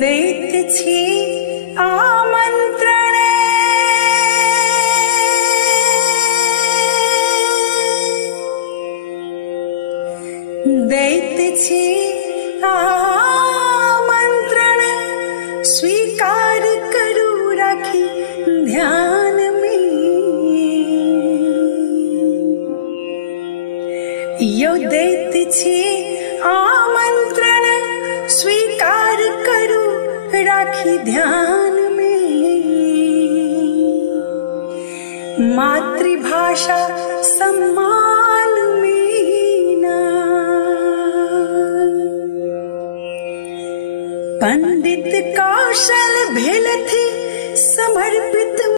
दैत छी आमंत्रण दैत छी आमंत्रण स्वीकार करू राखी ध्यान में यो दैत छी आमंत्रण स्वीकार करू राखी ध्यान में मातृभाषा सम्मान में ना पंडित कौशल भेल थी समर्पित